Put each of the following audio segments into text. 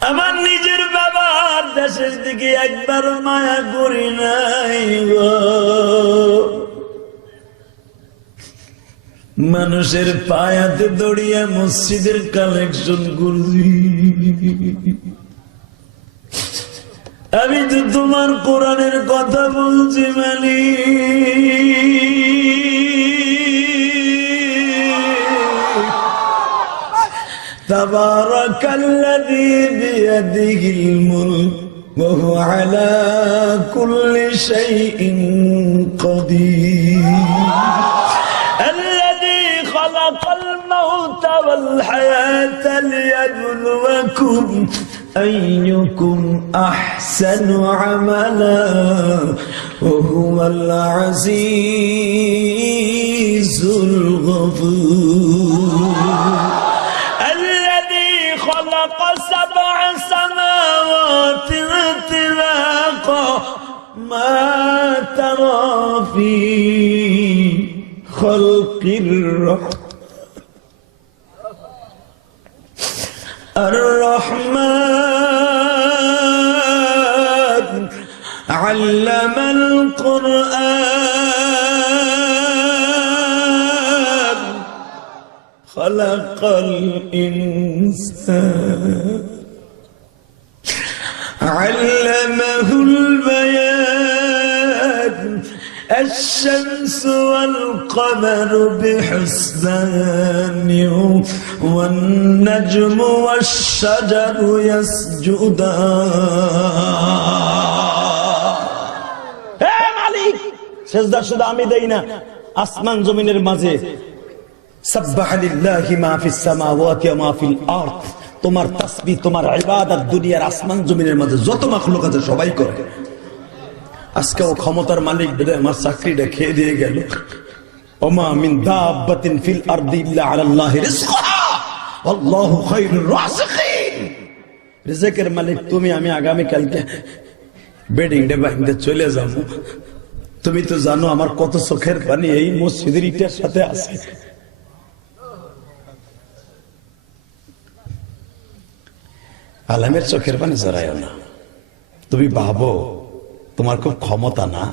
আমার নিজের বাবার দেশের দিকে একবার মায়া করি নাই গো। মানুষের পায়াতে দড়িয়া মসজিদের কালেকশন করছি। আমি তো তোমার কোরআনের কথা বলছি মালিক। তাবারাকাল্লাযী বিয়াদিহিল মুলক ওয়া হুয়া আলা কুল্লি শাইইন কাদির। আল্লাযী খালাকাল মাউতা ওয়াল হায়াতা লিয়াবলুয়াকুম আইয়ুকুম আহসানু আমালা ওয়া হুয়াল আজিজুল গফুর। خلق 7 سماوات طباقا ما ترى في خلق الرحمن علم القرآن خلق الإنسان علمه البيان الشمس والقمر بحسبان والنجم والشجر يسجدان। হে মালিক, সিজদা শুধু আমি দেই না, আসমান জমিনের মাঝে সাব্বাহা লিল্লাহি মা ফিস সামাওয়াতি ওয়া মা ফিল আরদ। তোমার তাসবিহ, তোমার ইবাদত দুনিয়ার আসমান জমিনের মাঝে যত মাখলুক আছে সবাই করে। আজকে ও ক্ষমতার মালিক বলে আমার চাকরিটা খেয়ে দিয়ে গেল। ওমা মিন দাব্বাতিন ফিল আরদি ইল্লা আলাল্লাহি রিজকুহা আল্লাহু খায়রুর রাযিকিন। রিজকের মালিক তুমি। আমি আগামী কালকে বেডিং ডে বাইন্দে চলে যাব। তুমি তো জানো আমার কত চোখের পানি এই মসজিদের ইটার সাথে আছে। আলেমের চোখের পানি জড়ায় না। তুমি ভাবো তোমার খুব ক্ষমতা না?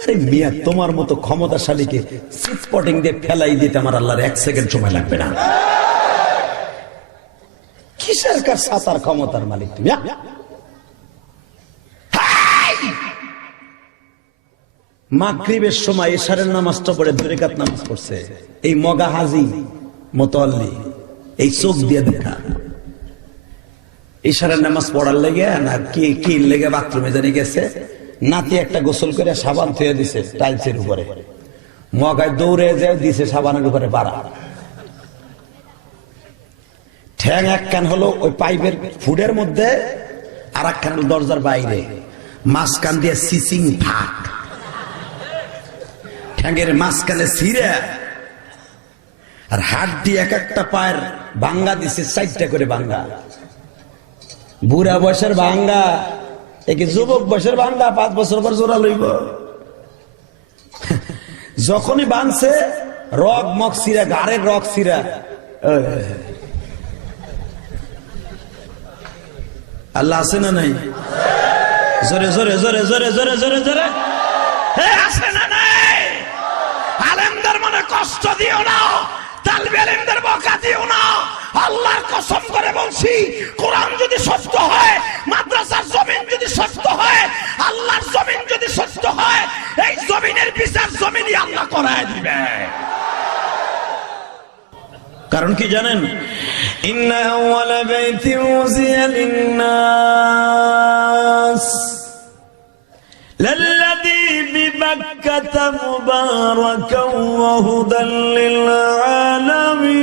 আরে মিয়া, তোমার মতো ক্ষমতাশালীকে সিট স্পটিং দিয়ে ফেলাই দিতে আমার আল্লাহর 1 সেকেন্ড সময় লাগবে না। কিসের কার সাতার ক্ষমতার মালিক তুমি? মাগরিবের সময় ইশারের নামাজটা পড়ে 2 রাকাত নামাজ পড়ছে এই মগা হাজি মুতাল্লি, এই চোখ দিয়ে দেখা। ইশারের নামাজ পড়ার লেগে না কি লেগে বাথরুমে জানি গেছে, নাতি একটা গোসল করে সাবান থুয়ে দিছে টাইলসের উপরে। মগায় দৌড়ে যায় দিছে সাবানের উপরে পাড়া। ঠ্যাং এক কান হলো ওই পাইপের ফুডের মধ্যে, আর এক কান হলো দরজার বাইরে। মাঝখান দিয়ে সিসিং ফাঁক, ঠ্যাঙ্গের মাঝখানে ছিঁড়ে, আর হাত দিয়ে এক একটা পায়ের ভাঙ্গা দিছে 4টা করে ভাঙ্গা। বুড়া বয়সের ভাঙ্গা, একে যুবক বয়সের ভাঙ্গা 5 বছর পর জোড়া লইব। যখনই বাঁধছে রক মক সিরা, গাড়ের রক সিরা। আল্লাহ আছে না নাই? জোরে জোরে জোরে জোরে জোরে জোরে জোরে আছে না নাই? আলেমদের মনে কষ্ট দিও না, তালিবে আলেমদের বকা দিও না। আল্লাহর কসম করে বলছি, কোরআন যদি সত্য হয়, মাদ্রাসার জমিন যদি সত্য হয়, আল্লাহর জমিন যদি সত্য হয়, এই জমিনের বিচার জমিনই আল্লাহ করায় দিবে। কারণ কি জানেন? ইন্না আউয়ালা বাইতিন উযিয়া লিন-নাস লাল্লাযী বিবাক্কাতা মুবারাকান ওয়া হুদাল লিল-আলামিন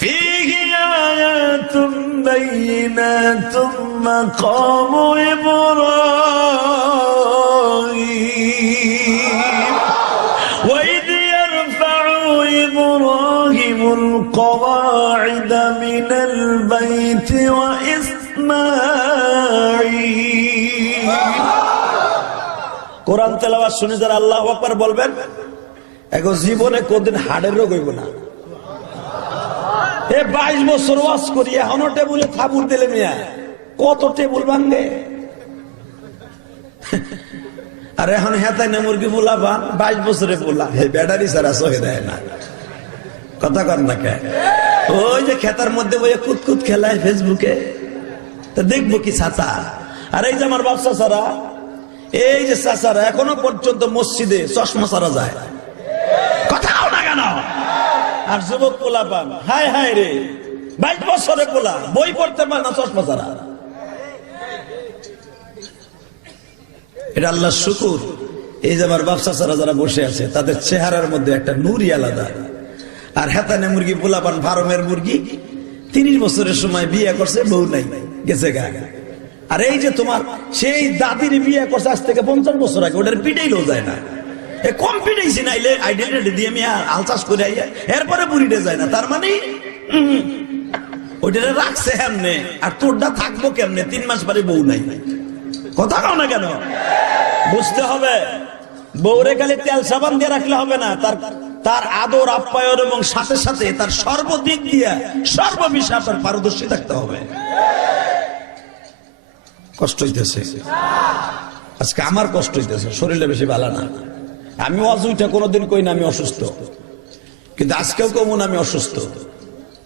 ফীহি আয়াতুন বাইয়িনাতুম মাকামু ইব্রাহিম ওয়া ইয ইয়ারফা'ু ইব্রাহিমুল কওয়া'িদা মিনাল বাইতি ওয়া ইসমাঈল। কোরআন তেলাওয়াত শুনে যারা আল্লাহু আকবার বলবেন, এগো জীবনে কোনদিন হাড়ের রোগ হইব না। 22 বছর ওয়াজ করি এখনো টেবুলে থাবুর দিলে মিয়া কত টেবুল ভাঙবে। আর এখন হেতাই না মুরগি পোলা পান 22 বছরে পোলা ব্যাটারি ছাড়া সহে দেয় না। কথা কর না কে? ওই যে খেতার মধ্যে বইয়ে কুতকুত খেলায় ফেসবুকে, তা দেখবো কি চাচা। আর এই যে আমার বাপ চাচারা, এই যে চাচারা এখনো পর্যন্ত মসজিদে চশমা ছাড়া যায়, কথা না কেন? আর যুবক পোলা পান হায় হায় রে 22 বছরে পোলা বই পড়তে পারে না চশমা ছাড়া। এটা আল্লাহর শুকুর। এই যে আমার বাপ চাচারা যারা বসে আছে তাদের চেহারার মধ্যে একটা নূরই আলাদা। আর হেতানে মুরগি পোলা পান ফার্মের মুরগি 30 বছরের সময় বিয়ে করছে, বউ নাই, গেছে গা। আর এই যে তোমার সেই দাদির বিয়ে করছে আজ থেকে 50 বছর আগে, ওটার পিটাইলেও যায় না। কম পিটাইছি নাইলে আইডেন্টিটি দিয়ে আমি আলচাষ করে এরপরে বুড়িতে যায় না। তার মানে ওইটা রাখছে এমনে, আর তোরটা থাকবো কেমনে? 3 মাস পরে বউ নাই, কথা কও না কেন? বুঝতে হবে বউরে খালি তেল সাবান দিয়ে রাখলে হবে না, তার আদর আপ্যায়ন এবং সাথে সাথে তার সর্বদিক দিয়ে সর্ববিষয়ে আপনার পারদর্শী থাকতে হবে। কষ্ট হইতেছে আজকে, আমার কষ্ট হইতেছে, শরীরটা বেশি ভালো না। আমি অজুইটা কোনোদিন কই না আমি অসুস্থ, কিন্তু আজকেও কমন আমি অসুস্থ।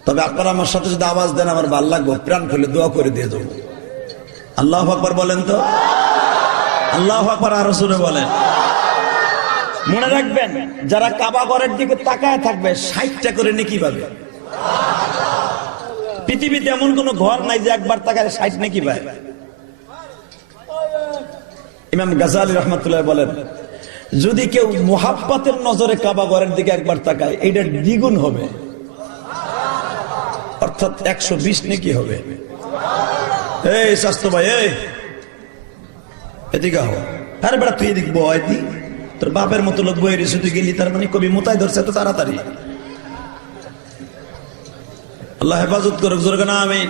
তবে আপনারা আমার সাথে যদি আওয়াজ দেন আমার ভালো লাগবে, প্রাণ খুলে দোয়া করে দিয়ে যাবো। আল্লাহু আকবার বলেন তো, আল্লাহু আকবার আরো জোরে বলেন। মনে রাখবেন যারা কাবা ঘরের দিকে তাকায় থাকবে 60টা করে নেকি পাবে। পৃথিবীতে এমন কোন ঘর নাই যে একবার তাকায় 60 নেকি পায়। ইমাম গাজালি রাহমাতুল্লাহ বলেন, যদি কেউ মুহাব্বতের নজরে কাবা ঘরের দিকে একবার তাকায় এটা দ্বিগুণ হবে, অর্থাৎ 120 নেকি হবে। এই স্বাস্থ্য ভাই, এই এদিকে আহ। আরে বেটা তুই এদিক বয়, তোর বাপের মতো লোক বই রেছে, তুই গেলি তার মানে কবি মোতায় ধরছে এত তাড়াতাড়ি। আল্লাহ হেফাজত করুক, জোরে না আমিন।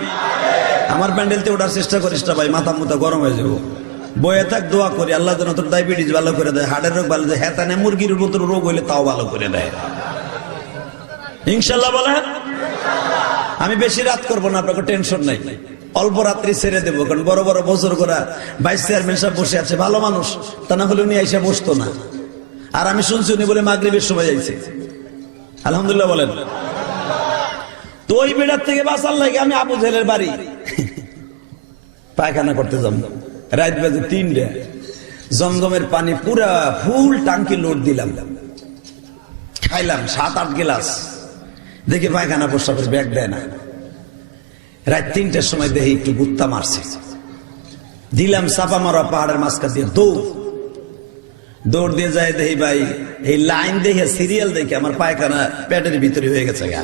আমার প্যান্ডেলতে ওঠার চেষ্টা করিস না ভাই, মাথা মুথা গরম হয়ে যাবো। বয়ে থাক, দোয়া করি আল্লাহ যেন তোর ডায়াবেটিস ভালো করে দেয়, হার্টের রোগ ভালো দেয়, হেতানে মুরগির মতো রোগ হইলে তাও ভালো করে দেয় ইনশাল্লাহ। বলেন আমি বেশি রাত করবো না, আপনাকে টেনশন নাই, অল্প রাত্রি ছেড়ে দেবো। কারণ বড় বড় বছর করা ভাইস চেয়ারম্যান সাহেব বসে আছে, ভালো মানুষ, তা না হলে উনি এসে বসতো না। আর আমি শুনছি উনি বলে মাগরিবের সময় যাইছে, আলহামদুলিল্লাহ বলেন। তো ওই বেড়ার থেকে বাঁচার লাগে আমি আবু জেলের বাড়ি পায়খানা করতে যাব, রাত বাজে 3টা, জমজমের পানি পুরা ফুল টাঙ্কি লোড দিলাম, খাইলাম 7-8 গ্লাস, দেখে পায়খানা প্রস্রাবের ব্যাগ দেয় না। রাত 3টার সময় দেখি একটু গুত্তা মারছে, দিলাম চাপা মারা পাহাড়ের মাঝখান দিয়ে দৌড় দিয়ে যায়, দেখি ভাই এই লাইন দেখে সিরিয়াল দেখে আমার পায়খানা পেটের ভিতরে হয়ে গেছে গা।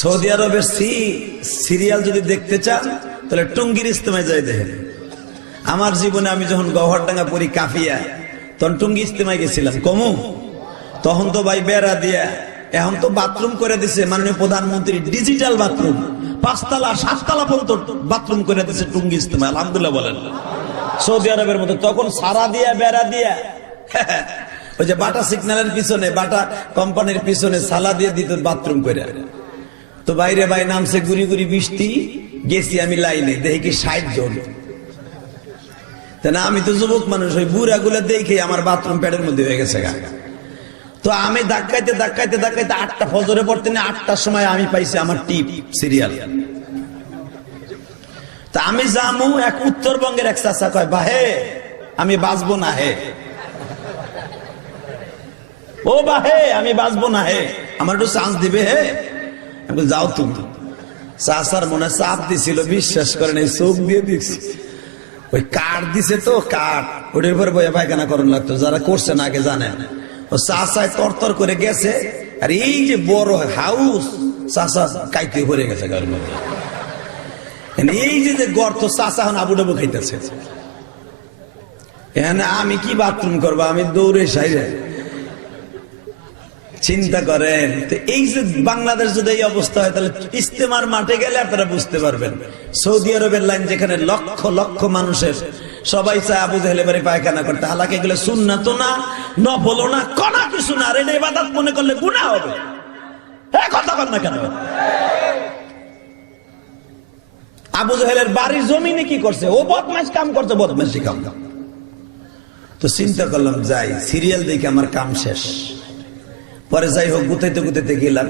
সৌদি আরবের সিরিয়াল যদি দেখতে চান তাহলে টুঙ্গির ইস্তেমায় যাই দেখেন। আমার জীবনে আমি যখন গওহরডাঙ্গা পড়ি কাফিয়া, তখন টুঙ্গি ইস্তেমায় গেছিলাম কমু, তখন তো ভাই বেড়া দিয়া, এখন তো বাথরুম করে দিছে মাননীয় প্রধানমন্ত্রী, ডিজিটাল বাথরুম, 5 তলা 7 তলা পর্যন্ত বাথরুম করে দিছে টুঙ্গি ইস্তেমায়, আলহামদুলিল্লাহ বলেন। সৌদি আরবের মধ্যে তখন সারা দিয়া বেড়া দিয়া ওই যে বাটা সিগন্যালের পিছনে, বাটা কোম্পানির পিছনে সালা দিয়ে দিত বাথরুম করে। তো বাইরে ভাই নামছে গুড়ি গুড়ি বৃষ্টি, গেছি আমি লাইনে, দেখি কি 60 জন। না আমি তো যুবক মানুষ, ওই বুড়া গুলা দেখে আমার বাথরুম প্যাডের মধ্যে হয়ে গেছে গা। তো আমি ধাক্কাইতে ধাক্কাইতে ধাক্কাইতে 8টা ফজরে পড়তে না, 8টার সময় আমি পাইছি আমার টিপ সিরিয়াল। তা আমি জামু, এক উত্তরবঙ্গের এক চাচা কয়, বাহে আমি বাঁচবো না হে, ও বাহে আমি বাঁচবো না হে, আমার একটু চান্স দিবে হে। আমি যাও তুমি। চাচার মনে চাপ দিছিল, বিশ্বাস করেন এই চোখ দিয়ে দেখছি, ওই কাঠ দিছে তো কাঠ, ওটার উপরে বইয়া পায়খানা করণ লাগতো, যারা করছে না আগে জানেন। ও চাচায় তরতর করে গেছে, আর এই যে বড় হাউস চাচা কাইতে ভরে গেছে ঘরের মধ্যে। এই যে গর্ত, চাচা এখন আবুডাবু খাইতেছে। এখানে আমি কি বাথরুম করবো, আমি দৌড়ে সাইরে। চিন্তা করেন, এই যে বাংলাদেশ যদি এই অবস্থা হয় তাহলে ইস্তেমার মাঠে গেলে আপনারা বুঝতে পারবেন। সৌদি আরবের লাইন যেখানে লক্ষ লক্ষ মানুষের সবাই চায় আবু জাহেলের বাড়ি পায়খানা করতে, হালাকে এগুলো সুন্নাত না, নফল না কোনা কিছু না, আর এটা ইবাদত মনে করলে গুনাহ হবে। কথা বল না কেন? আবু জাহেলের বাড়ির জমিনে কি করছে? ও বদমাশ কাম করছে, বদমাশি কাম। তো চিন্তা করলাম যাই সিরিয়াল দেখে আমার কাম শেষ। পরে যাই হোক গুতাইতে গুতাইতে গেলাম।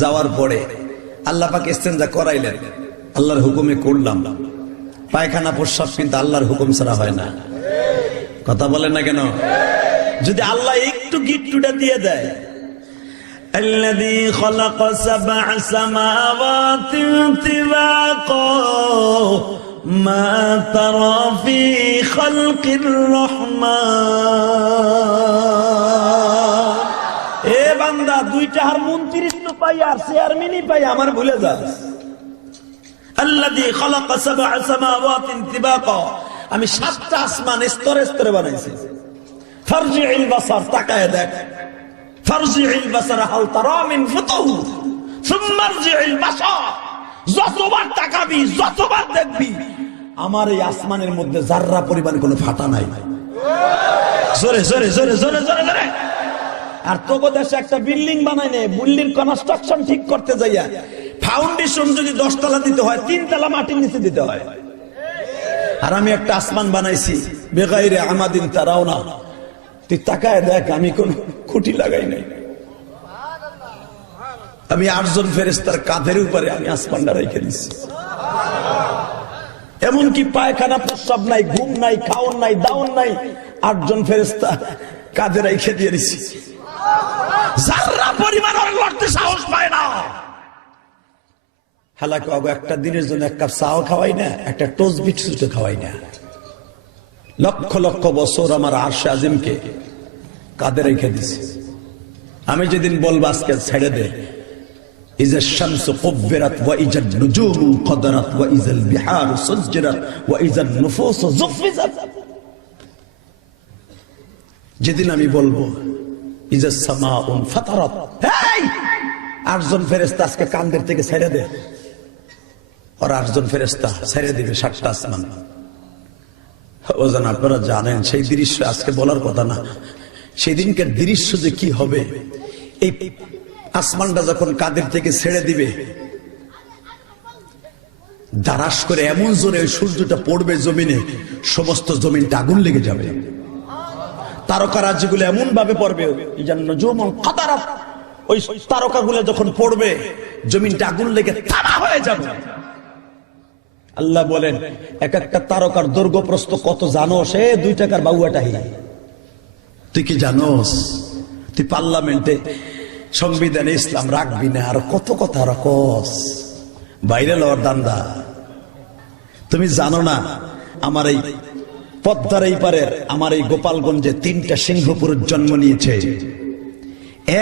যাওয়ার পরে আল্লাহ পাক ইস্তেনজা করাইলেন, আল্লাহর হুকুমে করলাম। পায়খানা প্রস্রাব কিন্তু আল্লাহর হুকুম ছাড়া হয় না। কথা বলেন না কেন? যদি আল্লাহ একটু গিট্টুটা দিয়ে দেয়, الذي خلق 7 سماوات طباقا ما ترى في خلق الرحمن। এ বান্দা, দুইটা আর 29 নো পাই আর চেয়ারম্যানই পাই, আমার ভুলে যাস। الذي خلق 7 سماوات طباقا, আমি 7টা আসমান স্তরে স্তরে বানাইছি। ফারজি'ল বাসার, তাকায় দেখ। ফারজি'ল বাসার হাল তারা মিন ফুতুর, সুম্মা আরজি'ল বাসার, যতবার তাকাবি যতবার দেখবি আমার এই আসমানের মধ্যে জাররা পরিমাণ কোনো ফাটা নাই। জোরে জোরে জোরে জোরে জোরে জোরে। আর তোগো দেশে একটা বিল্ডিং বানায় নে, বিল্ডিং কনস্ট্রাকশন ঠিক করতে যাইয়া ফাউন্ডেশন যদি 10 তলা দিতে হয়, 3 তলা মাটির নিচে দিতে হয়। আর আমি একটা আসমান বানাইছি বেগাইরে আমাদিন তারাও না। তুই তাকায় দেখ, আমি কোন খুঁটি লাগাই নাই। আমি 8 জন ফেরেশতার কাঁধের উপরে আমি আসমানটা রেখে দিছি। এমনকি পায়খানা প্রস্রাব নাই, ঘুম নাই, খাওন নাই, দাওন নাই, 8 জন ফেরেশতা কাঁধে রেখে দিয়ে দিছি। যারা পরিমাণ আর লড়তে সাহস পায় না। হালাকে একটা দিনের জন্য 1 কাপ চাও খাওয়াই না, একটা টোস্ট বিস্কুট খাওয়াই না। লক্ষ লক্ষ বছর আমার আরশে আজিমকে কাঁধে রেখে দিছি। আমি যেদিন বলবো আজকে ছেড়ে দে, ইজা শামসু কুব্বিরাত ওয়া ইজা নুজুমু কদরাত ওয়া ইজাল বিহারু সুজজিরাত ওয়া ইজান নুফুসু যুফিজাত, যেদিন আমি বলবো ইজা সামাউন ফাতারাত, এই 8 জন ফেরেশতা আজকে কাঁধের থেকে ছেড়ে দে। আর 8 জন ফেরেশতা ছেড়ে দিবে 7টা আসমান। ওজন আপনারা জানেন সেই দৃশ্য আজকে বলার কথা না। সেদিনকার দৃশ্য যে কি হবে, এই আসমানটা যখন কাঁধের থেকে ছেড়ে দিবে, দারাস করে এমন জোরে ওই সূর্যটা পড়বে জমিনে, সমস্ত জমিনটা আগুন লেগে যাবে। তারকা রাজ্যগুলো এমন ভাবে পড়বে, ওই তারকাগুলো যখন পড়বে জমিনটা আগুন লেগে তামা হয়ে যাবে। আল্লাহ বলেন এক একটা তারকার দৈর্ঘ্য প্রস্থ কত জানোস? 2 টাকার বাউয়াটাই। তুই কি জানোস? তুই পার্লামেন্টে সংবিধানে ইসলাম রাখবি না, আর কত কথা রাখস, বাইরে লওয়ার দান্দা। তুমি জানো না আমার এই পদ্মার এই পারের, আমার এই গোপালগঞ্জে 3টা সিংহপুরুষ জন্ম নিয়েছে,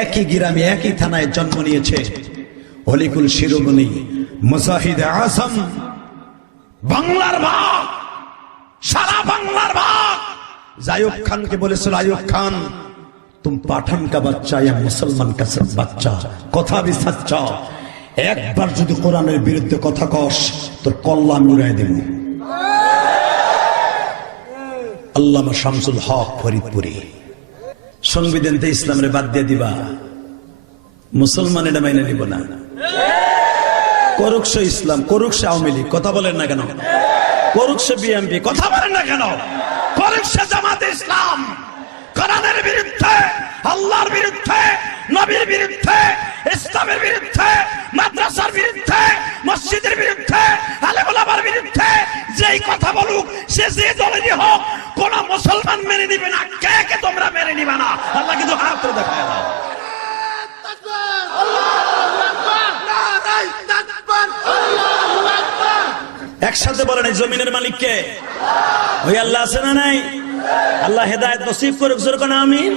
একই গ্রামে একই থানায় জন্ম নিয়েছে। হলিকুল শিরোমণি মুজাহিদ আজম, বাংলার ভাগ, সারা বাংলার ভাগ। আইয়ুব খানকে বলেছিল, আইয়ুব খান তুম পাঠান কা বাচ্চা ইয়া মুসলমান কা বাচ্চা, কথা ভি সচ্চা। একবার যদি কোরআনের বিরুদ্ধে কথা কস, তোর কল্লা আমি উড়াই দেব। আল্লামা শামসুল হক ফরিদপুরি। সংবিধানতে ইসলামের বাদ দিয়ে দিবা, মুসলমান এটা মাইনে নিব না। করুক সে ইসলাম, করুক সে আওয়ামী লীগ, কথা বলেন না কেন? করুক সে বিএনপি, কথা বলেন না কেন? করুক সে জামাতে ইসলাম, কোরআনের বিরুদ্ধে, আল্লাহর বিরুদ্ধে, নবীর বিরুদ্ধে, ইসলামের বিরুদ্ধে, মাদ্রাসার বিরুদ্ধে, মসজিদের বিরুদ্ধে, আলেম ওলামার বিরুদ্ধে যেই কথা বলুক, সে যে দলেরই হোক, কোন মুসলমান মেনে নিবে না। কে কে তোমরা মেনে নিবে না? আল্লাহ কিন্তু হাত ধরে দেখায় না। একসাথে বলেন, এই জমিনের মালিক কে? ওই আল্লাহ আছে না নাই? আল্লাহ হেদায়েত নসিব করুক, জোরে কোন আমিন।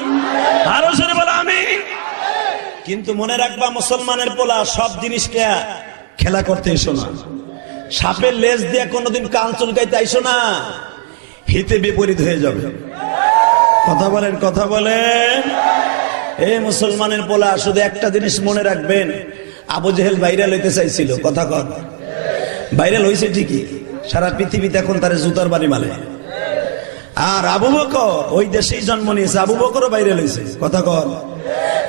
আরো জোরে বলো আমিন। কিন্তু মনে রাখবা, মুসলমানের পোলা সব জিনিসকে খেলা করতে এসো না। সাপের লেজ দিয়ে কোনোদিন কান চুলকাইতে আইসো না, হিতে বিপরীত হয়ে যাবে। কথা বলেন, কথা বলেন। এই মুসলমানের পোলা শুধু একটা জিনিস মনে রাখবেন, আবু জেহেল ভাইরাল হইতে চাইছিল, কথা কর, ভাইরাল হয়েছে ঠিকই, সারা পৃথিবীতে এখন তার জুতার বাড়ি মালে। আর আবু বকর ওই দেশেই জন্ম নিয়েছে, আবু বকরও বাইরে লইছে। কথা কর,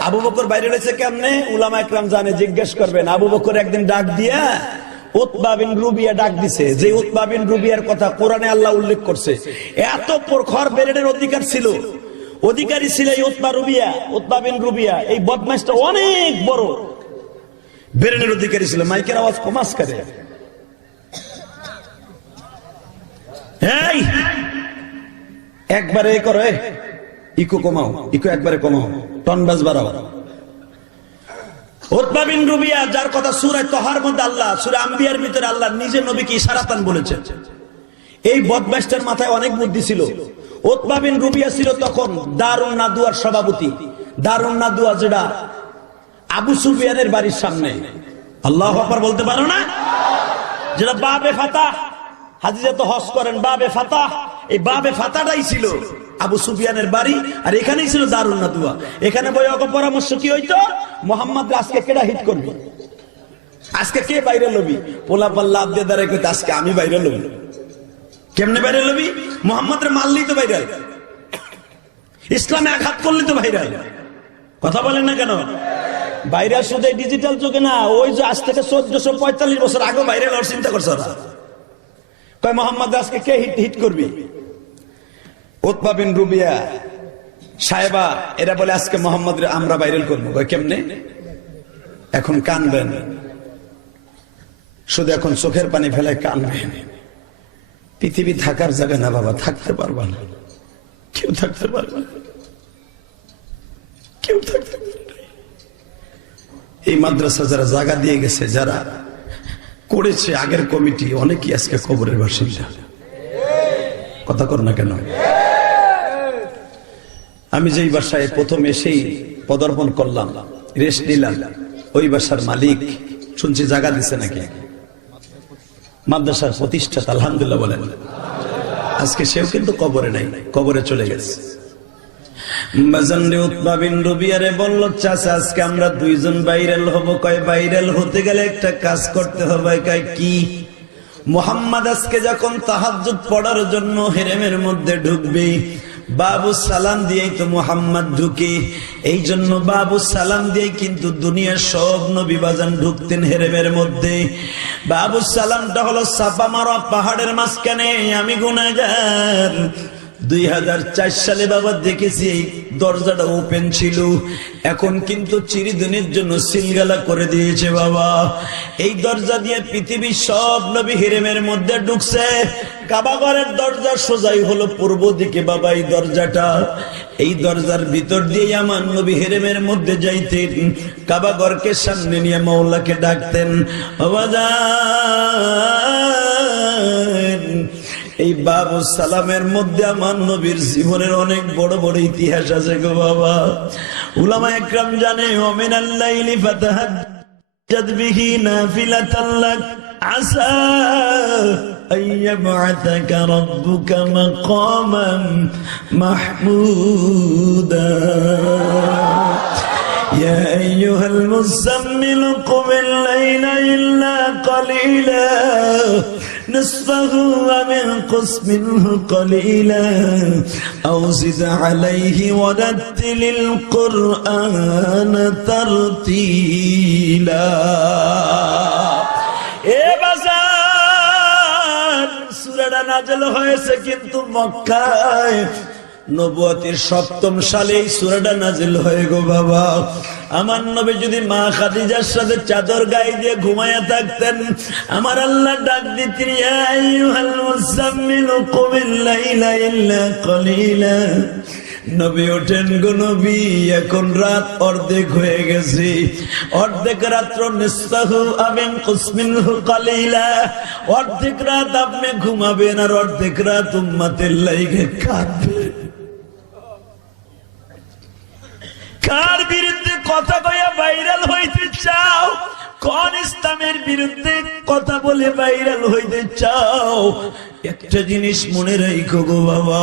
আবু বকর বাইরে লইছে কেমনে? উলামা একরাম জানে, জিজ্ঞেস করবেন। আবু বকর একদিন ডাক দিয়া উতবা বিন রুবিয়া ডাক দিছে, যে উতবা বিন রুবিয়ার কথা কোরআনে আল্লাহ উল্লেখ করছে। এত প্রখর বেরেনের অধিকার ছিল, অধিকারী ছিল এই উতবা বিন রুবিয়া। এই বদমাইশটা অনেক বড় বেরেনের অধিকারী ছিল। মাইকের আওয়াজ কমাস করে, এই একবারে করে ইকো কমাও, ইকো একবারে কমাও, টন বাজ বাড়াও। উতবা বিন রুবিয়া, যার কথা সূরা তাহার মধ্যে আল্লাহ, সূরা আম্বিয়ার ভিতরে আল্লাহ নিজে নবীকে ইশারাতান বলেছেন। এই বদমাইশটার মাথায় অনেক বুদ্ধি ছিল। উতবা বিন রুবিয়া ছিল তখন দারুন নাদুয়ার সভাপতি। দারুন নাদুয়া যেটা আবু সুফিয়ানের বাড়ির সামনে, আল্লাহু আকবার বলতে পারো না? যেটা বাবে ফাতাহ, হাজিরা তো হজ করেন বাবে ফাতাহ, এই বাবে ফাতাহটাই ছিল আবু সুফিয়ানের বাড়ি। আর এখানেই ছিল দারুন নাদুয়া। এখানে বইয়া পরামর্শ কি হইতো? মোহাম্মদ আজকে কেডা হিট করবি, আজকে কে বাইরে লবি? পোলা পাল্লা আব্দে দাঁড়ায় কইতে আজকে আমি বাইরে লবি। কেমনে বাইরে লবি? মোহাম্মদের মারলেই তো ভাইরাল, ইসলামে আঘাত করলে তো ভাইরাল। কথা বলেন না কেন? ভাইরাল শুধু ডিজিটাল যুগে না, ওই যে আজ থেকে 1445 বছর আগে ভাইরাল হওয়ার চিন্তা করছে ওরা। কয় মোহাম্মদ আজকে কে হিট করবি? উতবা বিন রুবিয়া সাহেবা এরা বলে আজকে মোহাম্মদ আমরা ভাইরাল করবো। কয় কেমনে? এখন কানবেন, শুধু এখন চোখের পানি ফেলে কানবেন। পৃথিবী থাকার জায়গা না বাবা, থাকতে পারবা না, কেউ থাকতে পারবে না, কেউ থাকতে পারবে না। এই মাদ্রাসা যারা জায়গা দিয়ে গেছে, যারা করেছে আগের কমিটি, অনেকেই আজকে কবরের বাসিন্দা। কথা কর না কেন? আমি যেই বাসায় প্রথম এসেই পদার্পণ করলাম, রেস্ট নিলাম, ওই বাসার মালিক শুনছি জায়গা দিছে নাকি, মাদ্রাসার প্রতিষ্ঠাতা, আলহামদুলিল্লাহ বলেন। আজকে সেও কিন্তু কবরে নাই, কবরে চলে গেছে। উতবা বিন রুবিয়ারে বলল, চাচা আজকে আমরা দুইজন ভাইরাল হব। কয় ভাইরাল হতে গেলে একটা কাজ করতে হবে। কয় কি? মুহাম্মদ আজকে যখন তাহাজ্জুদ পড়ার জন্য হেরেমের মধ্যে ঢুকবে, বাবু সালাম দিয়েই তো মুহাম্মদ ঢুকে। এই জন্য বাবু সালাম দিয়ে কিন্তু দুনিয়ার সব নবী বাজান ঢুকতেন হেরেমের মধ্যে। বাবু সালামটা হলো সাফা মারা পাহাড়ের মাঝখানে। আমি গুনাহগার, 2004 সালে বাবা দেখেছি এই দরজাটা ওপেন ছিল, এখন কিন্তু চিরদিনের জন্য সিলগালা করে দিয়েছে বাবা। এই দরজা দিয়ে পৃথিবীর সব নবী হেরেমের মধ্যে ঢুকছে। কাবাঘরের দরজা সোজাই হলো পূর্ব দিকে বাবা এই দরজাটা। এই দরজার ভিতর দিয়ে আমার নবী হেরেমের মধ্যে যাইতেন, কাবাঘরকে সামনে নিয়ে মাওলাকে ডাকতেন। এই বাবু সালামের মধ্যে আমার নবীর জীবনের অনেক বড় বড় ইতিহাস আছে গো বাবা। উলামা একরাম জানে, ওমিনাল লাইলি ফাতাহাজ্জাদ বিহি নাফিলাতান লাক আসা আইয়াবআতাকা রাব্বুকা মাকামান মাহমুদা। ইয়া আইয়ুহাল মুযাম্মিল কুমিল লাইলা ইল্লা কালিলা نصفه وانقص منه قليلا أو زد عليه ورتل القرآن ترتيلا। এ বাজার, সূরাটা নাযিল হয়েছে কিন্তু মক্কায়। নবুয়তের 7ম সালে এই সূরাটা নাযিল হয়ে গো বাবা। আমার নবী যদি মা খাদিজার সাথে চাদর গায়ে দিয়ে ঘুমায়া থাকতেন, আমার আল্লাহ ডাক দিতেন, ইয়া আইয়ুহাল মুযাম্মিল কুমিল লাইলা ইল্লা কালিলা। নবী ওঠেন গো নবী, এখন রাত অর্ধেক হয়ে গেছে, অর্ধেক রাত্র নিসফাহু আবিনকুস মিনহু কালিলা। অর্ধেক রাত আপনি ঘুমাবেন আর অর্ধেক রাত উম্মতের লাইগে কাঁদবেন। কার বিরুদ্ধে কথা কইয়া ভাইরাল হইতে চাও? কোন ইসলামের বিরুদ্ধে কথা বলে ভাইরাল হইতে চাও? একটা জিনিস মনে রাখো গো বাবা,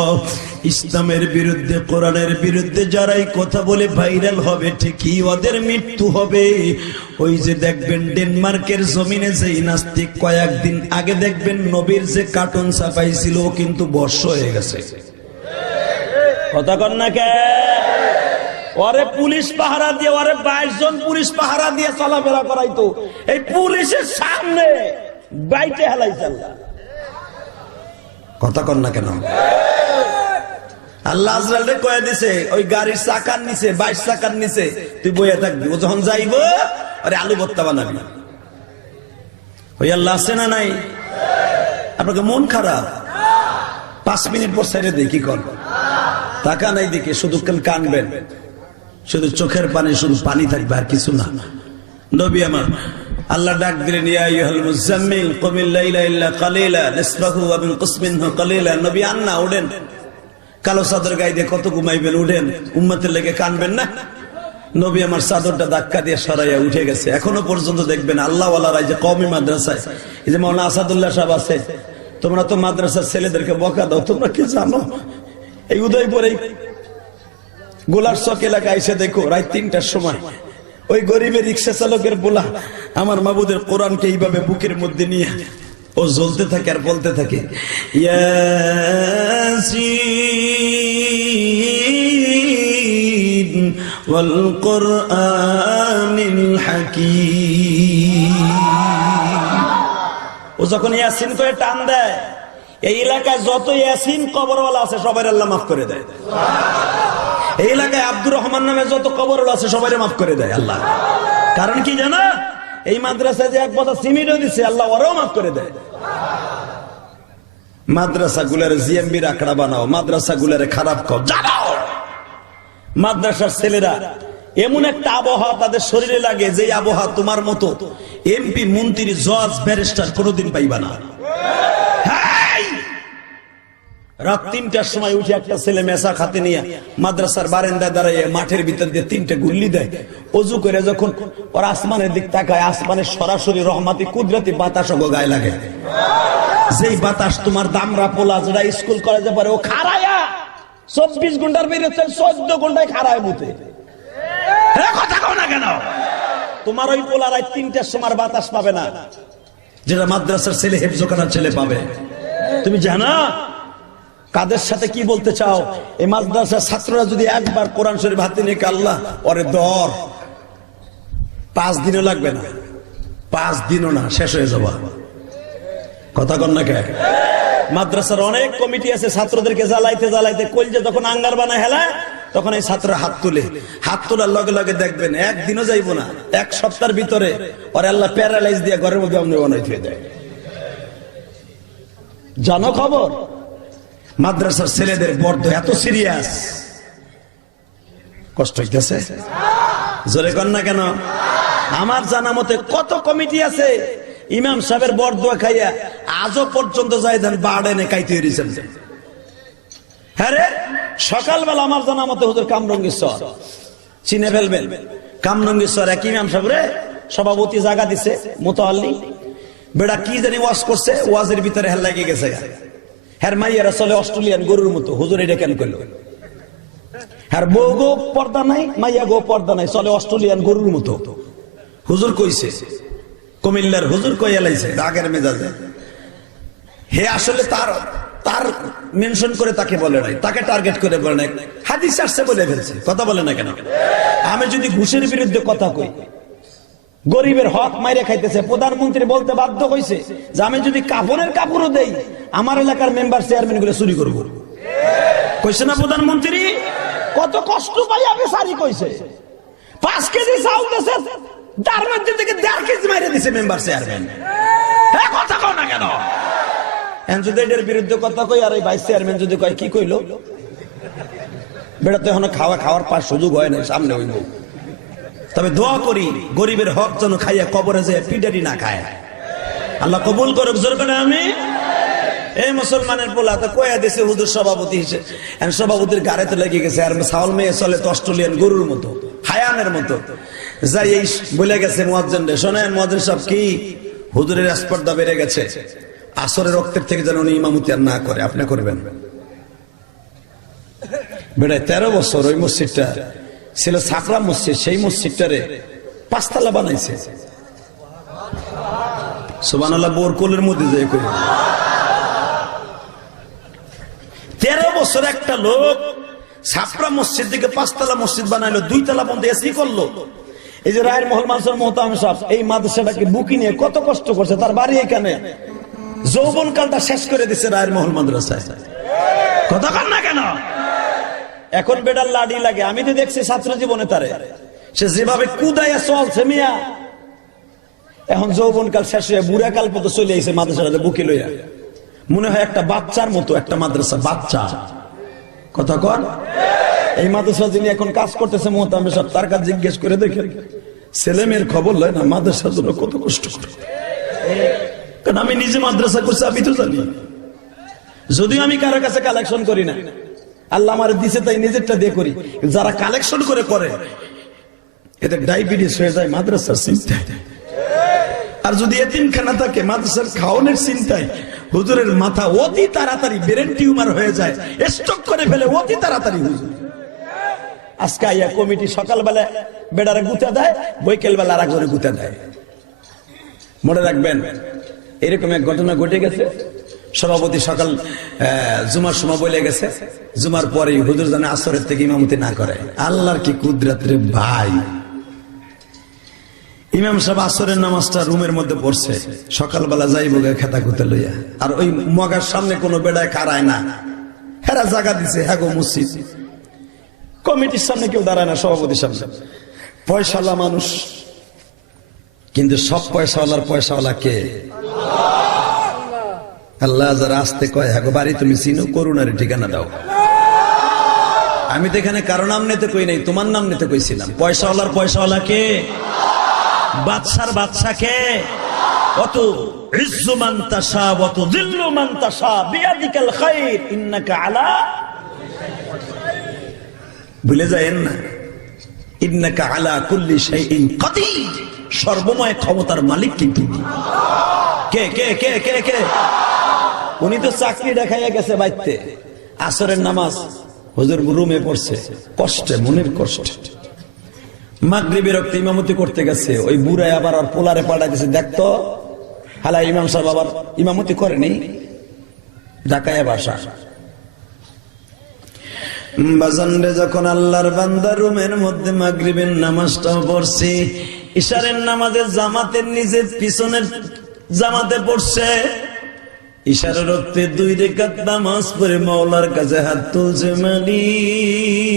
ইসলামের বিরুদ্ধে, কোরআনের বিরুদ্ধে যারাই কথা বলে ভাইরাল হবে, ঠিকই ওদের মৃত্যু হবে। ওই যে দেখবেন ডেনমার্কের জমিনে যে নাস্তিক কয়েকদিন আগে দেখবেন নবীর যে কার্টুন ছাপাইছিল, ও কিন্তু বর্ষ হয়ে গেছে। কথা কন না কে? ওরে পুলিশ পাহারা দিয়ে, ওরে 22 জন পুলিশ পাহারা দিয়ে চলাফেরা করাইতো, এই পুলিশের সামনে বাইতে হেলাইছে আল্লাহ। কথা কন না কেন? আল্লাহ আজরাইলকে কয়ে দিছে ওই গাড়ির চাকার নিচে, 22 চাকার নিচে তুই বইয়া থাকবি, ও যখন যাইব আরে আলু ভর্তা বানাবি। ওই আল্লাহ আছে না নাই? আপনাকে মন খারাপ, 5 মিনিট পর সাইডে দেখি কর, টাকা নাই দিকে শুধু কানবেন, শুধু চোখের পানি, শুধু পানি থাকবে আর কিছু না। নবী আমার আল্লাহ ডাক দিলেন, ইয়া আইয়ুহাল মুজাম্মিল কুমিল লাইলা ইল্লা কালিলা নিসফাহু ওয়া বিনকুস মিনহু কালিলা। নবী আন্না উঠেন, কালো চাদর গায়ে দিয়ে কত ঘুমাইবেন, উঠেন, উম্মতের লেগে কানবেন না। নবী আমার চাদরটা ধাক্কা দিয়ে সরাইয়া উঠে গেছে। এখনো পর্যন্ত দেখবেন আল্লাহ ওয়ালারা যে কওমি মাদ্রাসায়, এই যে মাওলানা আসাদুল্লাহ সাহেব আছে, তোমরা তো মাদ্রাসার ছেলেদেরকে বকা দাও, তোমরা কি জানো এই উদয়পুরে গোলার চক এলাকায় এসে দেখো রাত 3টার সময় ওই গরিবের রিক্সা চালকের পোলা আমার মাবুদের কোরআনকে এইভাবে বুকের মধ্যে নিয়ে ও জ্বলতে থাকে আর বলতে থাকে, ইয়াসিন ওয়াল কুরআনিল হাকীম। ও যখন ইয়াসিন করে টান দেয়, এই এলাকায় যত ইয়াসিন কবরওয়ালা আছে সবাই আল্লাহ মাফ করে দেয়। এই এলাকায় আব্দুর রহমান নামে যত কবরওয়ালা আছে সবাই মাফ করে দেয় আল্লাহ। কারণ কি জানো? এই মাদ্রাসায় যে 1 বছর সিমিটও দিচ্ছে আল্লাহ ওরাও মাফ করে দেয়। মাদ্রাসা গুলার জিএমবি আখড়া বানাও, মাদ্রাসা গুলারে খারাপ কর জানাও। মাদ্রাসার ছেলেরা এমন একটা আবহাওয়া তাদের শরীরে লাগে, যে আবহাওয়া তোমার মতো এমপি, মন্ত্রী, জজ, ব্যারিস্টার কোনোদিন পাইবা না। রাত 3টার সময় উঠে একটা ছেলে মেসা খাতে নিয়ে মাদ্রাসার বারান্দায় দাঁড়িয়ে মাঠের ভিতর দিয়ে 3টে গুল্লি দেয়। অজু করে যখন ওর আসমানের দিক তাকায়, আসমানের সরাসরি রহমাতি কুদরতি বাতাস গায়ে লাগে। যেই বাতাস তোমার দামরা পোলা যারা স্কুল কলেজে পড়ে, ও খারায়া 24 ঘন্টার বেরিয়েছে, 14 ঘন্টায় খারায় বুতে। কথা কও না কেন? তোমার ওই পোলা রাত 3টার সময় বাতাস পাবে না, যেটা মাদ্রাসার ছেলে, হেফজখানার ছেলে পাবে। তুমি জানা কাদের সাথে কি বলতে চাও? এই মাদ্রাসার ছাত্ররা যদি একবার কোরআন শরীফ হাতে নিয়ে আল্লাহ ওরে দর, 5 দিনও লাগবে না, 5 দিনও না, শেষ হয়ে যাবা। কথা কন না কে? মাদ্রাসার অনেক কমিটি আছে, ছাত্রদেরকে জ্বালাইতে জ্বালাইতে কলজে যখন আঙ্গার বানায় হেলায়, তখন এই ছাত্র হাত তুলে, হাত তোলার লগে লগে দেখবেন একদিনও যাইবো না, 1 সপ্তাহের ভিতরে ওরে আল্লাহ প্যারালাইজ দিয়ে ঘরের মধ্যে অমনি বানাইতে দেয়। জানো খবর? মাদ্রাসার ছেলেদের বর্দ এত সিরিয়াস, কষ্ট হইতেছে, জোরে কন না কেন? আমার জানা মতে কত কমিটি আছে ইমাম সাহেবের বরদোয়া খাইয়া আজও পর্যন্ত যায় দেন বাড়েনে কাইতে হয়েছেন। হ্যাঁ রে, সকালবেলা আমার জানা মতে হুজুর কামরঙ্গীশ্বর চিনে ফেলবেন, কামরঙ্গীশ্বর এক ইমাম সাহেব রে সভাপতি জায়গা দিছে, মোতাল্লি বেড়া কি জানি ওয়াজ করছে, ওয়াজের ভিতরে হেল লাগিয়ে গেছে। হ্যার মাইয়ারা চলে অস্ট্রেলিয়ান গরুর মতো, হুজুর এটা কেন করলো? হ্যার বউ গো পর্দা নাই, মাইয়া গো পর্দা নাই, চলে অস্ট্রেলিয়ান গরুর মতো। হুজুর কইছে, কুমিল্লার হুজুর কইয়া লাইছে রাগের মেজাজে। হে আসলে তার মেনশন করে তাকে বলে নাই, তাকে টার্গেট করে বলে নাই, হাদিস আসছে বলে ফেলছে। কথা বলে না কেন? আমি যদি ঘুষের বিরুদ্ধে কথা কই, গরিবের হক মাইরে খাইতেছে, প্রধানমন্ত্রী বলতে বাধ্য হয়েছে যে আমি যদি কাপড়ের কাপড়ও দেই, আমার এলাকার মেম্বার চেয়ারম্যান গুলো চুরি করবো। কইছে না প্রধানমন্ত্রী? কত কষ্ট পাই আমি সারি কইছে। 5 কেজি চাউল দিয়েছে, তার মধ্যে থেকে 1.5 কেজি মাইরে দিছে মেম্বার চেয়ারম্যান। হ্যাঁ, কথা কও না কেন? যদি এটার বিরুদ্ধে কথা কই আর এই ভাইস চেয়ারম্যান যদি কয় কি কইলো, বেটা তো এখন খাওয়ার পার সুযোগ হয় না, সামনে হইব। তবে দোয়া করি গরিবের হক যেন খাইয়া কবরে যায় পিডারি না খায়। আল্লাহ কবুল করুক, জোর করে আমি। এই মুসলমানের পোলা তো কয়া দিছে হুজুর সভাপতি হিসেবে, সভাপতির গাড়ে তো লেগে গেছে, আর চাউল মেয়ে চলে তো অস্ট্রেলিয়ান গরুর মতো, হায়ানের মতো। যাই এই বলে গেছে মুয়াজ্জিন রে, শোনেন মুয়াজ্জিন সাহেব, কি হুজুরের স্পর্ধা বেড়ে গেছে, আসরের রক্তের থেকে যেন উনি ইমামতি আর না করে, আপনি করবেন। বেড়ায় 13 বছর ওই মসজিদটা ছিল ছাপড়া মসজিদ, সেই মসজিদটারে 5 তলা বানাইছে। সুবহানাল্লাহ, বোরকলের মধ্যে যায় কই 13 বছর একটা লোক ছাপড়া মসজিদ থেকে 5 তলা মসজিদ বানাইলো, 2 তলা পর্যন্ত এসি করলো। এই যে রায়ের মহল মানসুর মোহতামিম সাহেব এই মাদ্রাসাটাকে বুকি নিয়ে কত কষ্ট করছে, তার বাড়ি এখানে। যৌবনকালটা শেষ করে দিচ্ছে রায়ের মহল মাদ্রাসায়। কথা কন না কেন? এখন বেটার লাডি লাগে। আমি তো দেখছি ছাত্র জীবনে তারে, সে যেভাবে কুদাইয়া চলছে মিয়া, এখন যৌবনকাল শেষ হয়ে বুড়া কাল পর্যন্ত চলে আইছে মাদ্রাসাটাতে বুকি লইয়া। মনে হয় একটা বাচ্চার মতো একটা মাদ্রাসা, বাচ্চা। কথা কন। এই মাদ্রাসা যিনি এখন কাজ করতেছে মোহতামিম সাহেব, তার কাছে জিজ্ঞেস করে দেখেন ছেলে মেয়ের খবর লয় না, মাদ্রাসার জন্য কত কষ্ট করে। কারণ আমি নিজে মাদ্রাসা করছি, আমি তো জানি। যদিও আমি কারো কাছে কালেকশন করি না, আল্লাহ আমার দিছে তাই নিজেরটা দিয়ে করি। যারা কালেকশন করে করে এদের ডায়াবেটিস হয়ে যায় মাদ্রাসার চিন্তায়। আর যদি এতিমখানা থাকে মাদ্রাসার খাওয়ানোর চিন্তায় হুজুরের মাথা অতি তাড়াতাড়ি ব্রেন টিউমার হয়ে যায়, স্ট্রোক করে ফেলে অতি তাড়াতাড়ি হুজুর। আজকে আইয়া কমিটি সকালবেলা বেড়ারে গুতা দেয়, বৈকাল বেলা আর একজনে গুতা দেয়। মনে রাখবেন এরকম এক ঘটনা ঘটে গেছে। সভাপতি সকাল জুমার সময় বলে গেছে, জুমার পরে হুজুর জানে আসরের থেকে ইমামতি না করে। আল্লাহর কি কুদরত রে ভাই! ইমাম সাহেব আসরের নামাজটা রুমের মধ্যে পড়ছে, সকালবেলা যাইব খেতা খুঁতে লইয়া। আর ওই মগার সামনে কোনো বেড়ায় কারায় না, হেরা জায়গা দিছে। হ্যাঁ গো মসজিদ কমিটির সামনে কেউ দাঁড়ায় না, সভাপতির সামনে। পয়সাওয়ালা মানুষ, কিন্তু সব পয়সাওয়ালার পয়সাওয়ালা কে? আল্লাহ। যারা আসতে কয় হ্যাঁ গো বাড়ি তুমি চিনো, করুণারে ঠিকানা দাও। আমি তো এখানে কারো নাম নিতে কই নাই, তোমার নাম নিতে কইছিলাম। পয়সাওয়ালার পয়সাওয়ালা কে? বাদশার বাদশা কে? অত ইজ্জু মান তাশা ওয়া তুযিল্লু মান তাশা বিয়াদিকাল খায়র ইন্নাকা আলা, ভুলে যায়েন না, ইন্নাকা আলা কুল্লি শাইইন কাদির। সর্বময় ক্ষমতার মালিক কিন্তু কে? কে কে কে কে? উনি তো চাকরি দেখাইয়া গেছে বাইতে। আসরের নামাজ হুজুর রুমে পড়ছে, কষ্টে, মনের কষ্টে। মাগরিবের রক্ত ইমামতি করতে গেছে, ওই বুড়ায় আবার আর পোলারে পাঠাইতেছে, দেখতো হালা ইমাম সাহেব আবার ইমামতি করেনি, ঢাকায় বাসা। বাজানরে যখন আল্লাহর বান্দা রুমের মধ্যে মাগরিবের নামাজটাও পড়ছি, ইশারের নামাজের জামাতের নিজের পিছনের জামাতে পড়ছে। ইশারের রক্তে 2 রাকাত নামাজ পড়ে মাওলার কাছে হাত তুলছে, মালিক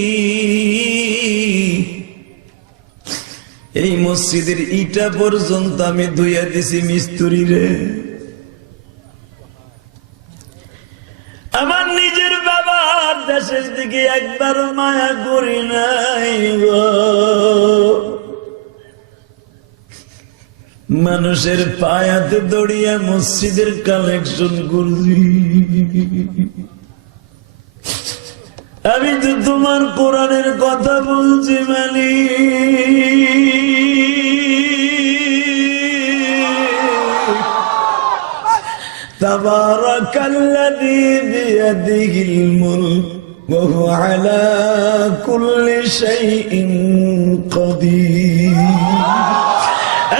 এই মসজিদের ইটা পর্যন্ত আমি ধুইয়া দিছি মিস্ত্রি রে। আমার নিজের বাবার দেশের দিকে একবার মায়া করি নাই গো। মানুষের পায়াতে দড়িয়া মসজিদের কালেকশন করছি। আমি তো তোমার কোরআনের কথা বলছি মালিক। তাবারাকাল্লাযী বিয়াদিহিল মুলক ওয়া হুয়া আলা কুল্লি শাইইন কাদির।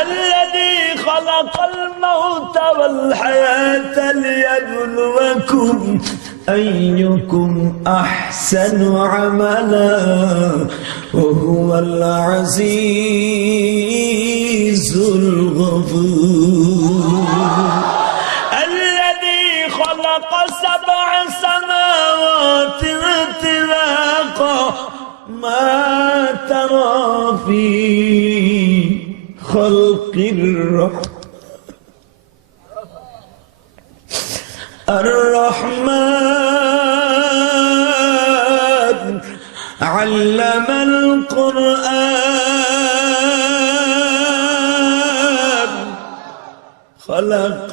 الذي خلق الموت والحياة ليبلوكم أيكم أحسن عملا وهو العزيز الغفور. الذي خلق 7 سماوات طباقا ما ترى في خلق الرحمن علم القرآن خلق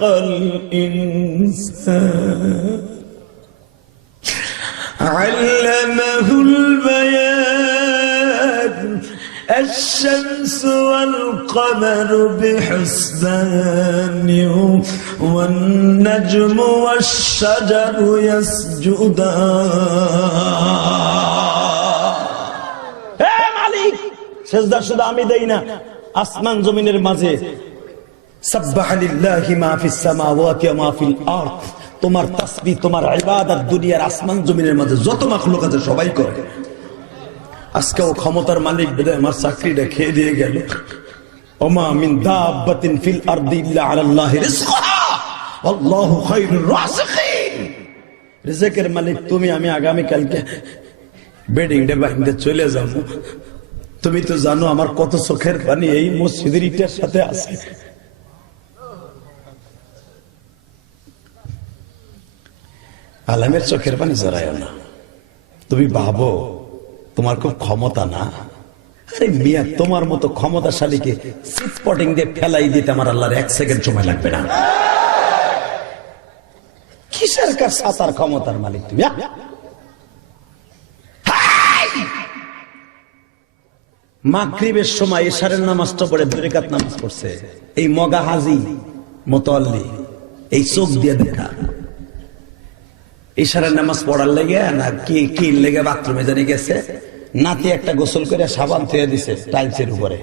الإنسان علمه البيان الشمس والقمر بحسبان والنجم والشجر يسجدان. হে মালিক, সিজদা শুধু আমি দেই না, আসমান জমিনের মাঝে সাব্বাহা লিল্লাহি মা ফিস সামাওয়াতি ওয়া মা ফিল আরদ, তোমার তাসবিহ তোমার ইবাদত দুনিয়ার আসমান জমিনের মাঝে যত মাখলুক আছে সবাই করে। আজকে ও ক্ষমতার মালিক বেদে আমার চাকরিটা খেয়ে দিয়ে গেল। ওমা মিন দাব্বাতিন ফিল আরদি ইল্লা আলাল্লাহি রিজকুহা আল্লাহু খায়রুর রাযিকিন। রিজকের মালিক তুমি। আমি আগামী কালকে বেডিং ডে বাইন্দে চলে যাব। তুমি তো জানো আমার কত চোখের পানি এই মসজিদের ইটার সাথে আছে। আলেমের চোখের পানি জড়ায় না। তুমি ভাবো তোমার খুব ক্ষমতা না? আরে মিয়া, তোমার মতো ক্ষমতাশালীকে সিট স্পটিং দিয়ে ফেলাই দিতে আমার আল্লাহর 1 সেকেন্ড সময় লাগবে না। কিসের কার সাতার ক্ষমতার মালিক তুমি? মাগরিবের সময় ইশারের নামাজটা পড়ে 2 রাকাত নামাজ পড়ছে। এই মগা হাজি মুতাল্লি এই চোখ দিয়ে দেখা ইশারের নামাজ পড়ার লেগে না কি লেগে বাথরুমে জানি গেছে, নাতি একটা গোসল করে সাবান থুয়ে দিছে টাইলসের উপরে।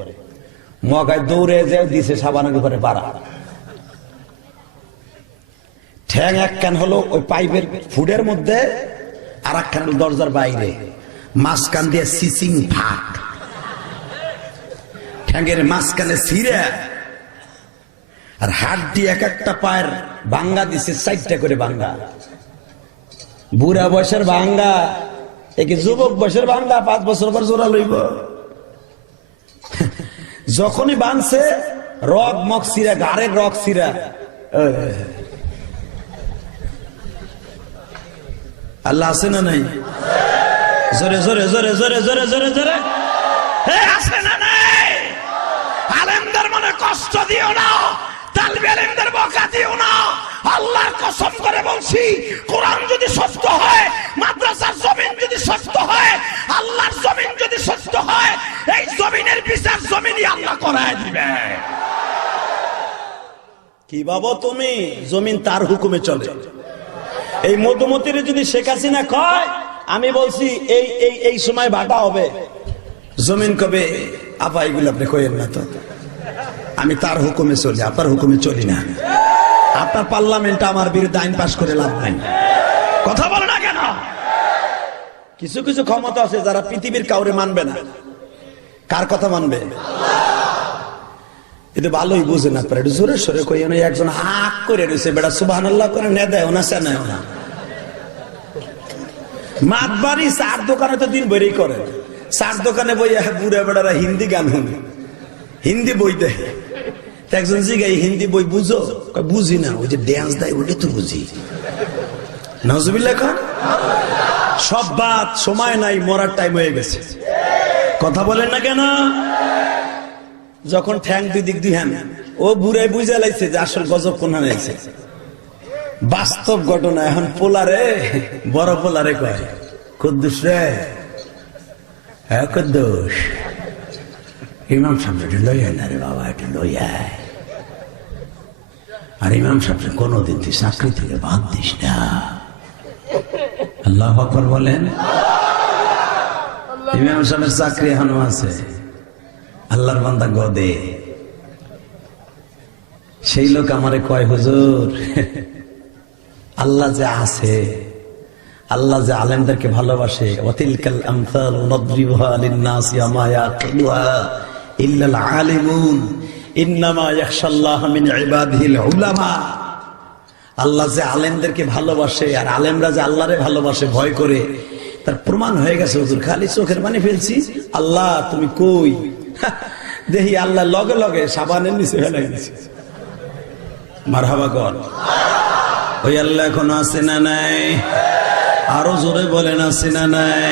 মগায় দৌড়ে যে দিছে সাবানের উপরে পাড়া। ঠ্যাং এক কান হলো ওই পাইপের ফুডের মধ্যে, আর এক কান হলো দরজার বাইরে। মাঝখান দিয়ে সিসিং ফাঁক, ঠ্যাঙ্গের মাঝখানে ছিঁড়ে, আর হাত দিয়ে এক একটা পায়ের ভাঙ্গা দিছে 4টা করে ভাঙ্গা। বুড়া বয়সের ভাঙ্গা, একে যুবক বয়সের ভাঙ্গা 5 বছর পর জোড়া লইব। যখনই বানছে রক মক সিরা, গাড়ের রক সিরা। আল্লাহ আছে না নাই? জোরে জোরে জোরে জোরে জোরে জোরে জোরে আছে না নাই? আলেমদের মনে কষ্ট দিও না, তালিবে আলেমদের বকা দিও না। আল্লাহর কসম করে বলছি, কোরআন যদি সত্য হয়, মাদ্রাসার জমিন যদি সত্য হয়, আল্লাহর জমিন যদি সত্য হয়, এই জমিনের বিচার জমিনই আল্লাহ করায় দিবে। কি ভাবো তুমি? জমিন তার হুকুমে চলে। এই মধুমতির যদি শেখ হাসিনা কয়, আমি বলছি এই সময় ভাটা হবে, জমিন কবে আপা এগুলো আপনি কইেন না তো, আমি তার হুকুমে চলি, আপনার হুকুমে চলি না। আপনার পার্লামেন্টে আমার বিরুদ্ধে আইন পাশ করে লাভ নাই। কথা বলে না কেন? কিছু কিছু ক্ষমতা আছে যারা পৃথিবীর কাউরে মানবে না। কার কথা মানবে? এটা ভালোই বুঝে না পারে, জোরে সরে কই না। একজন হাক করে রয়েছে, বেটা সুবহানাল্লাহ করে নে দেয় না, সে নেয় না। মাতবাড়ি চার দোকানে তো দিন বেরই করে, চার দোকানে বই বুড়া বেড়ারা হিন্দি গান শুনে, হিন্দি বই দেয়। একজন জিগাই হিন্দি বই বুঝো? বুঝি না, ওই যে ড্যান্স দেয় ওটা তো বুঝি। নাউজুবিল্লাহ খান। সব বাদ, সময় নাই, মরার টাইম হয়ে গেছে। কথা বলেন না কেন? যখন ঠ্যাং দুই দিক দুই হ্যান, ও বুড়াই বুঝা লাইছে যে আসল গজব কোনখানে লাইছে। বাস্তব ঘটনা। এখন পোলারে, বড় পোলারে কয়, কুদ্দুস রে, হ্যাঁ কুদ্দুস, ইমাম সাহেব একটু লই আয় না রে বাবা, একটু লই আয়। আর ইমাম সাহেব কোনদিন তুই চাকরি থেকে বাদ দিস না। আল্লাহু আকবার বলেন। ইমাম সাহেবের চাকরি এখনো আছে, আল্লাহর বান্দা গদে। সেই লোক আমারে কয়, হুজুর আল্লাহ যে আছে, আল্লাহ যে আলেমদেরকে ভালোবাসে, ওয়াতিলকাল আমসাল নাদরিবুহা লিন-নাসি ওয়া মা ইয়াকিলুহা ইল্লাল আলিমুন ইন্নামা ইয়াখশাল্লাহা মিন ইবাদিহিল উলামা। আল্লাহ যে আলেমদেরকে ভালোবাসে, আর আলেমরা যে আল্লাহরে ভালোবাসে, ভয় করে, তার প্রমাণ হয়ে গেছে। হুজুর খালি চোখের পানি ফেলছি, আল্লাহ তুমি কই? দেখি আল্লাহ লগে লগে সাবানের নিচে ফেলে গেছে। মারহাবা কর। ওই আল্লাহ এখনো আছে না নাই? আরো জোরে বলেন আছে না নাই?